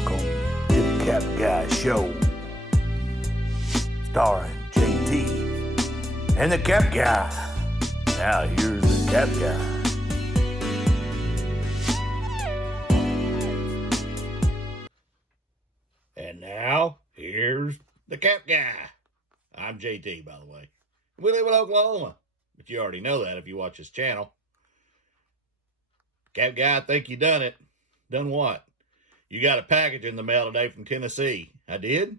Welcome to the Cap Guy Show, starring JT and the Cap Guy. Now here's the Cap Guy. And now here's the Cap Guy. I'm JT, by the way. We live in Oklahoma, but you already know that if you watch this channel. Cap Guy, I think you done it. Done what? You got a package in the mail today from Tennessee. I did?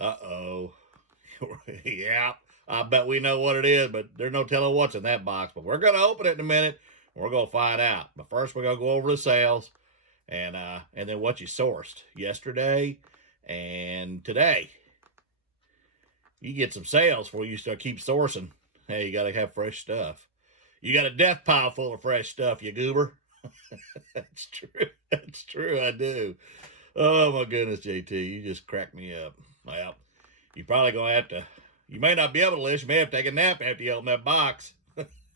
Uh-oh. Yeah, I bet we know what it is, but there's no telling what's in that box. But we're going to open it in a minute, and we're going to find out. But first, we're going to go over the sales and then what you sourced yesterday and today. You get some sales before you start keep sourcing. Hey, you got to have fresh stuff. You got a death pile full of fresh stuff, you goober. That's true. That's true. I do. Oh my goodness, JT, you just cracked me up. Well, you're probably gonna have to. You may not be able to listen. You may have to take a nap after you open that box.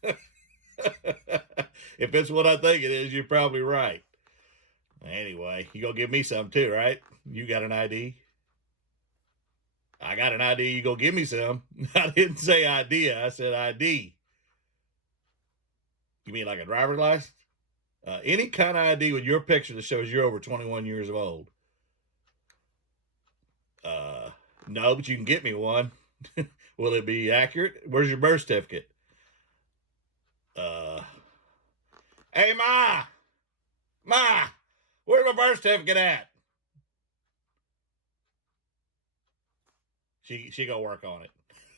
If it's what I think it is, you're probably right. Anyway, you gonna give me some too, right? You got an ID? I got an ID. You gonna give me some? I didn't say idea. I said ID. You mean like a driver's license? Any kind of ID with your picture that shows you're over 21 years old. No, but you can get me one. Will it be accurate? Where's your birth certificate? Hey, Ma! Ma! Where's my birth certificate at? She gonna work on it.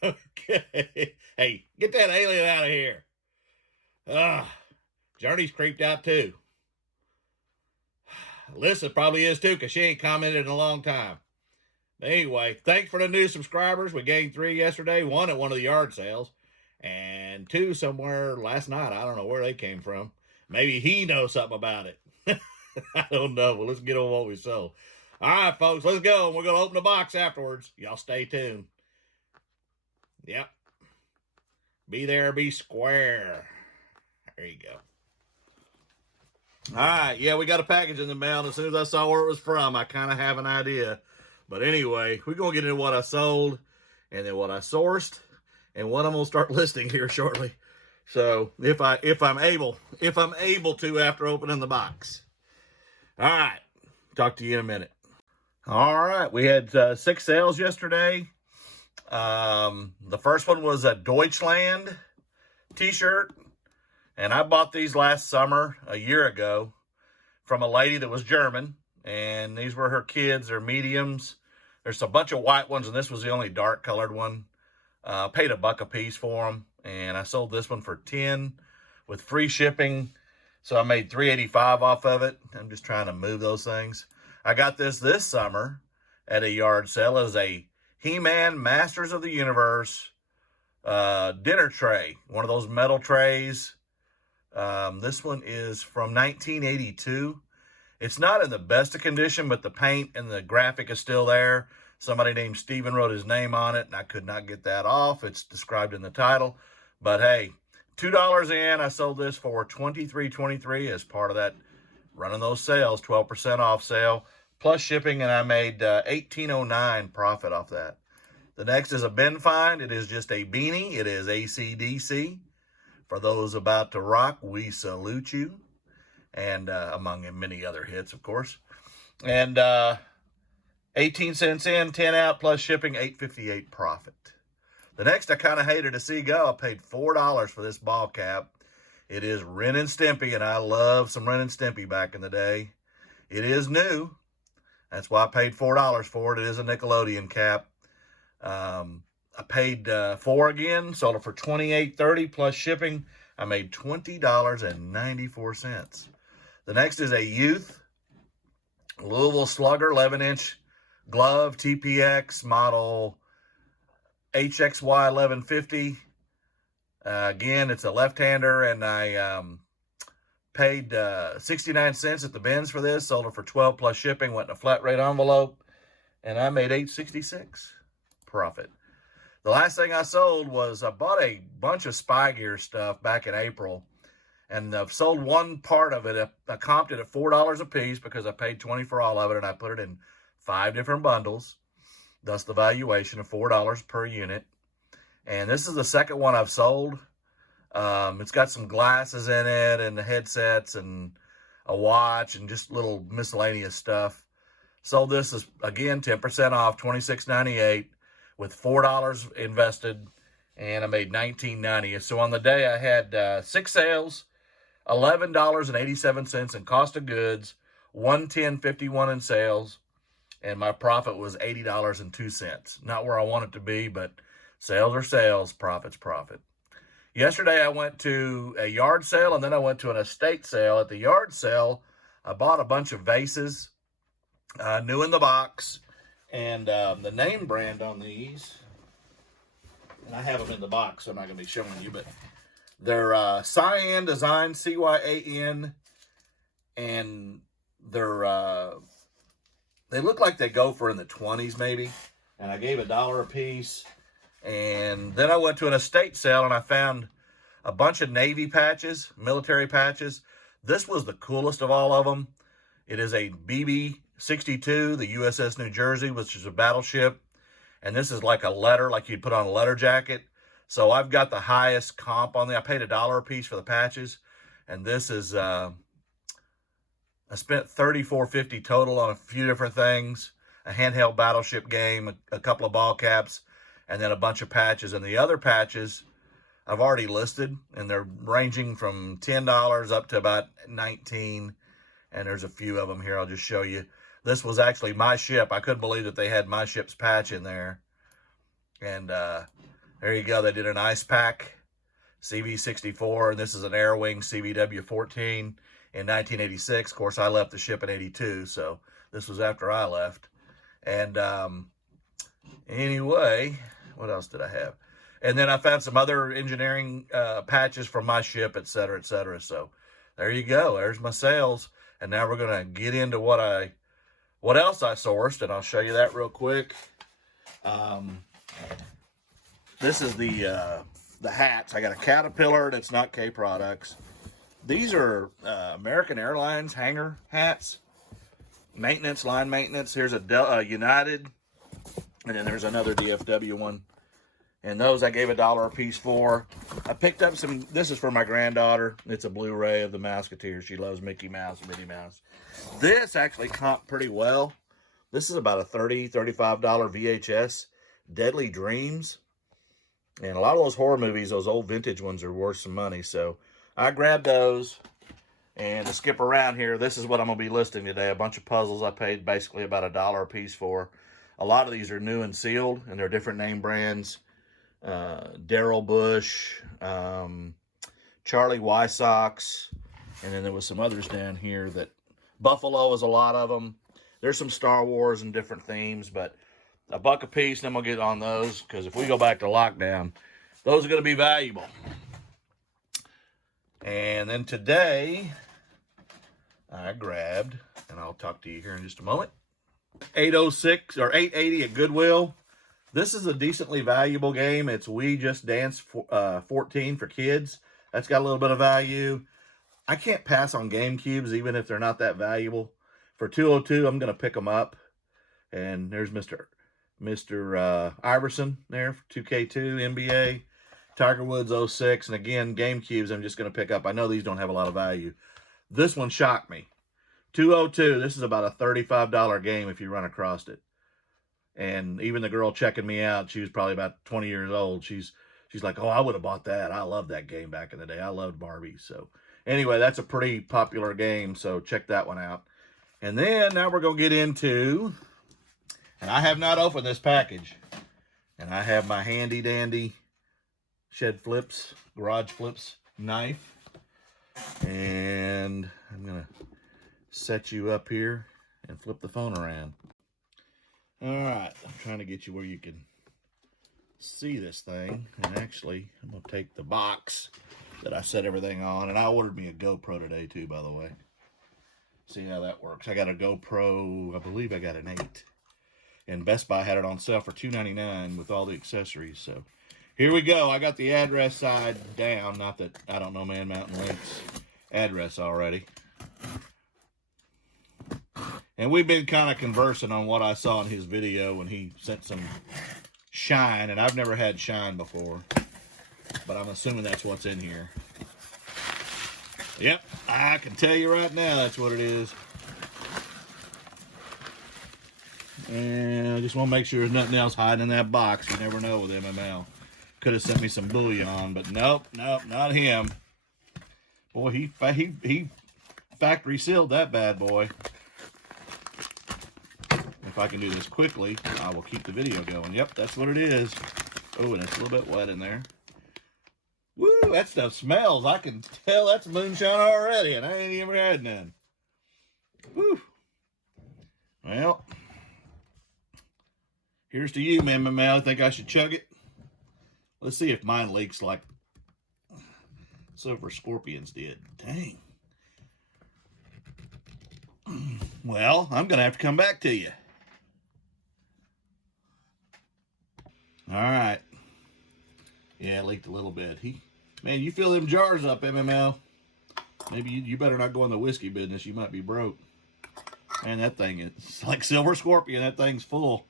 Okay. Hey, get that alien out of here. Journey's creeped out too. Alyssa probably is too, because she ain't commented in a long time. But anyway, thanks for the new subscribers. We gained 3 yesterday, 1 at one of the yard sales, and 2 somewhere last night. I don't know where they came from. Maybe he knows something about it. I don't know, but let's get on what we sold. All right, folks, let's go. We're going to open the box afterwards. Y'all stay tuned. Yep. Be there, be square. There you go. All right, yeah, we got a package in the mail, and as soon as I saw where it was from, I kind of have an idea. But anyway, we're going to get into what I sold, and then what I sourced, and what I'm going to start listing here shortly. So, if I'm able to after opening the box. All right, talk to you in a minute. All right, we had 6 sales yesterday. The first one was a Deutschland t-shirt. And I bought these last summer, a year ago, from a lady that was German. And these were her kids. They're mediums. There's a bunch of white ones, and this was the only dark colored one. Paid $1 a piece for them. And I sold this one for $10 with free shipping. So I made $3.85 off of it. I'm just trying to move those things. I got this summer at a yard sale as a He-Man Masters of the Universe dinner tray. One of those metal trays. This one is from 1982. It's not in the best of condition, but the paint and the graphic is still there. Somebody named Steven wrote his name on it, and I could not get that off. It's described in the title. But hey, $2 in. I sold this for $23.23 as part of that running those sales, 12% off sale, plus shipping, and I made $18.09 profit off that. The next is a bin find. It is just a beanie. It is AC/DC. For those about to rock, we salute you. And among many other hits, of course. And 18 cents in, 10 out, plus shipping, $8.58 profit. The next I kind of hated to see go. I paid $4 for this ball cap. It is Ren and Stimpy, and I love some Ren and Stimpy back in the day. It is new. That's why I paid $4 for it. It is a Nickelodeon cap. I paid $4 again, sold it for $28.30 plus shipping. I made $20.94. The next is a Youth Louisville Slugger 11-inch glove TPX model HXY 1150. Again, it's a left-hander, and I paid 69 cents at the bins for this. Sold it for $12 plus shipping. Went in a flat rate envelope, and I made $8.66 profit. The last thing I sold was I bought a bunch of Spy Gear stuff back in April, And I've sold one part of it. I comped it at $4 a piece because I paid $20 for all of it, and I put it in 5 different bundles. Thus the valuation of $4 per unit. And this is the second one I've sold. It's got some glasses in it and the headsets and a watch and just little miscellaneous stuff. Sold this as, again, 10% off, $26.98 with $4 invested, and I made $19.90. So on the day I had 6 sales, $11.87 in cost of goods, $110.51 in sales, and my profit was $80.02. Not where I want it to be, but sales are sales, profit's profit. Yesterday I went to a yard sale, and then I went to an estate sale. At the yard sale, I bought a bunch of vases, new in the box, and the name brand on these, and I have them in the box, so I'm not going to be showing you, but they're Cyan Design, C-Y-A-N, and they look like they go for in the 20s maybe, and I gave $1 a piece. And then I went to an estate sale, and I found a bunch of Navy patches, military patches. This was the coolest of all of them. It is a BB-62, the USS New Jersey, which is a battleship. And this is like a letter, like you'd put on a letter jacket. So I've got the highest comp on there. I paid $1 a piece for the patches. And this is, I spent $34.50 total on a few different things. A handheld battleship game, a couple of ball caps, and then a bunch of patches. And the other patches I've already listed, and they're ranging from $10 up to about $19. And there's a few of them here I'll just show you. This was actually my ship. I couldn't believe that they had my ship's patch in there. And there you go. They did an ice pack, CV-64, and this is an Air Wing CVW-14 in 1986. Of course, I left the ship in 82, so this was after I left. And anyway, what else did I have? And then I found some other engineering patches from my ship, et cetera, et cetera. So there you go. There's my sales. And now we're going to get into what else I sourced, and I'll show you that real quick. This is the hats. I got a Caterpillar that's not K Products. These are American Airlines hanger hats. Maintenance, line maintenance. Here's a United, and then there's another DFW one. And those I gave $1 a piece for. I picked up some, this is for my granddaughter. It's a Blu-ray of the Mouseketeers. She loves Mickey Mouse and Minnie Mouse. This actually comped pretty well. This is about a $30, $35 VHS. Deadly Dreams. And a lot of those horror movies, those old vintage ones, are worth some money. So I grabbed those. And to skip around here, this is what I'm going to be listing today. A bunch of puzzles I paid basically about $1 a piece for. A lot of these are new and sealed, and they're different name brands. Daryl Bush, Charlie Wysox, and then there was some others down here that Buffalo is a lot of them. There's some Star Wars and different themes, but $1 a piece, then we'll get on those, because if we go back to lockdown, those are going to be valuable. And then today, I grabbed, and I'll talk to you here in just a moment, 806 or 880 at Goodwill. This is a decently valuable game. It's We Just Dance 14 for kids. That's got a little bit of value. I can't pass on game cubes, even if they're not that valuable. For 202, I'm going to pick them up. And there's Mr. Iverson there for 2K2 NBA. Tiger Woods 06. And again, game cubes I'm just going to pick up. I know these don't have a lot of value. This one shocked me. 202, this is about a $35 game if you run across it. And even the girl checking me out, she was probably about 20 years old. She's like, oh, I would have bought that. I loved that game back in the day. I loved Barbie. So anyway, that's a pretty popular game. So check that one out. And then now we're going to get into, and I have not opened this package. And I have my handy dandy garage flips knife. And I'm going to set you up here and flip the phone around. All right, I'm trying to get you where you can see this thing. And actually, I'm going to take the box that I set everything on. And I ordered me a GoPro today, too, by the way. See how that works. I got a GoPro, I believe I got an 8. And Best Buy had it on sale for $2.99 with all the accessories. So here we go. I got the address side down. Not that I don't know Man Mountain Links. address already. And we've been kind of conversing on what I saw in his video when he sent some shine, and I've never had shine before, but I'm assuming that's what's in here. Yep, I can tell you right now that's what it is. And I just want to make sure there's nothing else hiding in that box. You never know with MML. Could have sent me some bullion, but nope, not him. Boy, he factory sealed that bad boy. If I can do this quickly, I will keep the video going. Yep, that's what it is. Oh, and it's a little bit wet in there. Woo, that stuff smells. I can tell that's moonshine already, and I ain't even had none. Woo. Well, here's to you, MML. I think I should chug it. Let's see if mine leaks like Silver Scorpions did. Dang. Well, I'm going to have to come back to you. All right. Yeah, it leaked a little bit. Man, you fill them jars up, MML. Maybe you better not go in the whiskey business. You might be broke. Man, that thing is like Silver Scorpion. That thing's full.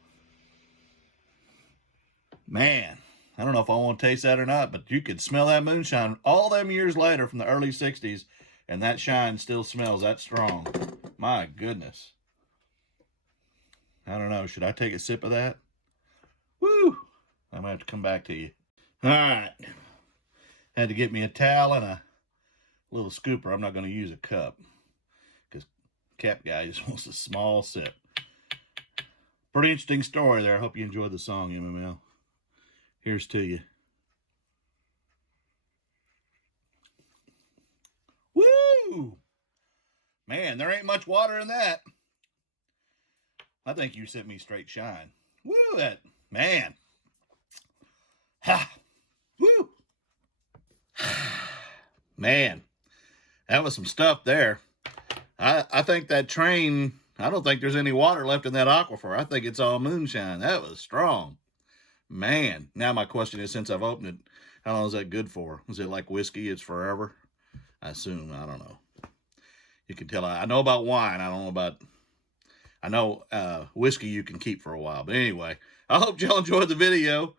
Man, I don't know if I want to taste that or not, but you could smell that moonshine all them years later from the early 60s, and that shine still smells that strong. My goodness. I don't know. Should I take a sip of that? Woo! I'm going to have to come back to you. All right. Had to get me a towel and a little scooper. I'm not going to use a cup because TheCapGuy just wants a small sip. Pretty interesting story there. I hope you enjoyed the song, MML. Here's to you. Woo! Man, there ain't much water in that. I think you sent me straight shine. Woo, that, man. Ha! Woo! Man, that was some stuff there. I think that train, I don't think there's any water left in that aquifer. I think it's all moonshine. That was strong. Man, now my question is, since I've opened it, how long is that good for? Is it like whiskey? It's forever? I assume. I don't know. You can tell. I know about wine. I don't know about... I know whiskey you can keep for a while. But anyway, I hope y'all enjoyed the video.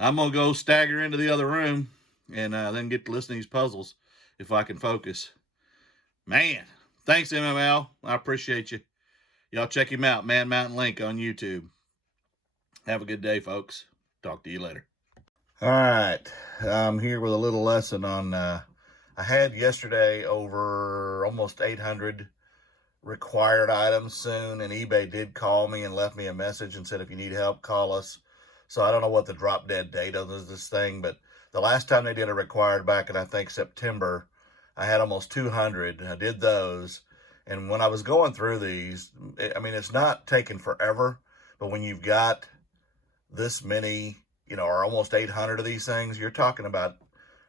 I'm going to go stagger into the other room and then get to listen to these puzzles if I can focus. Man, thanks, MML. I appreciate you. Y'all check him out, Man Mountain Link on YouTube. Have a good day, folks. Talk to you later. All right. I'm here with a little lesson on... I had yesterday over almost 800 required items soon, and eBay did call me and left me a message and said, if you need help, call us. So I don't know what the drop dead date of this thing, but the last time they did a required back in, I think, September, I had almost 200. I did those, and when I was going through these, I mean, it's not taking forever, but when you've got this many, or almost 800 of these things, you're talking about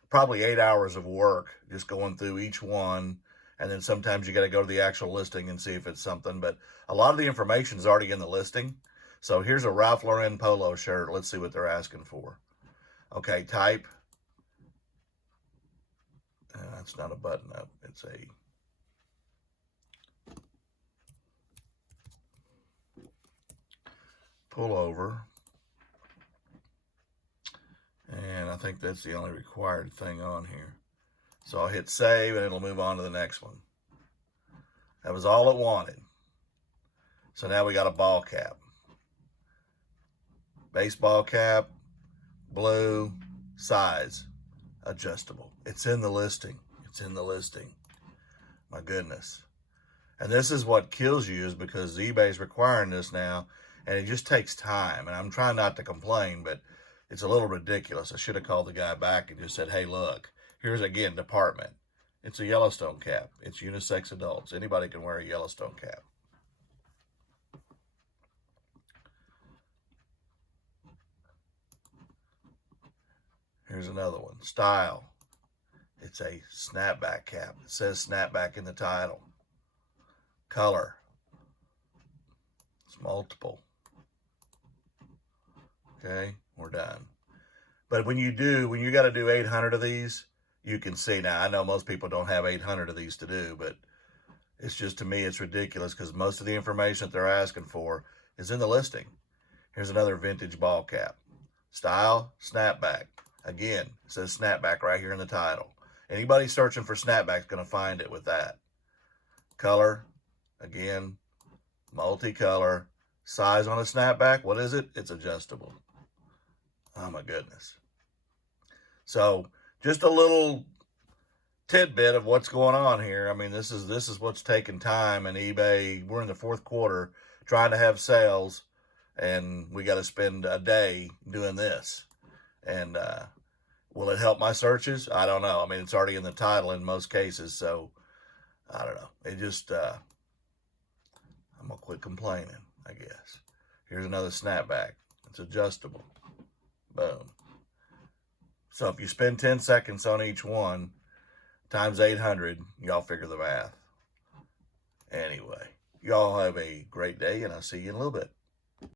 probably 8 hours of work just going through each one. And then sometimes you got to go to the actual listing and see if it's something. But a lot of the information is already in the listing. So here's a Ralph Lauren polo shirt. Let's see what they're asking for. Okay, type. That's not a button up. It's a... pull over. And I think that's the only required thing on here. So I'll hit save and it'll move on to the next one. That was all it wanted. So now we got a ball cap. Baseball cap, blue, size, adjustable. It's in the listing. It's in the listing. My goodness. And this is what kills you, is because eBay's requiring this now, and it just takes time. And I'm trying not to complain, but it's a little ridiculous. I should have called the guy back and just said, hey, look, here's, again, department. It's a Yellowstone cap. It's unisex adults. Anybody can wear a Yellowstone cap. Here's another one. Style. It's a snapback cap. It says snapback in the title. Color. It's multiple. Okay, we're done. But when you got to do 800 of these, you can see. Now, I know most people don't have 800 of these to do, but it's just, to me, it's ridiculous because most of the information that they're asking for is in the listing. Here's another vintage ball cap. Style, snapback. Again, it says snapback right here in the title. Anybody searching for snapback is going to find it with that. Color, again, multicolor. Size on a snapback, what is it? It's adjustable. Oh my goodness. So just a little tidbit of what's going on here. I mean, this is what's taking time, and eBay, we're in the fourth quarter trying to have sales, and we got to spend a day doing this. And will it help my searches? I don't know. I mean, it's already in the title in most cases, so I don't know. It just, I'm going to quit complaining, I guess. Here's another snapback. It's adjustable. Boom. So if you spend 10 seconds on each one, times 800, y'all figure the math. Anyway, y'all have a great day, and I'll see you in a little bit.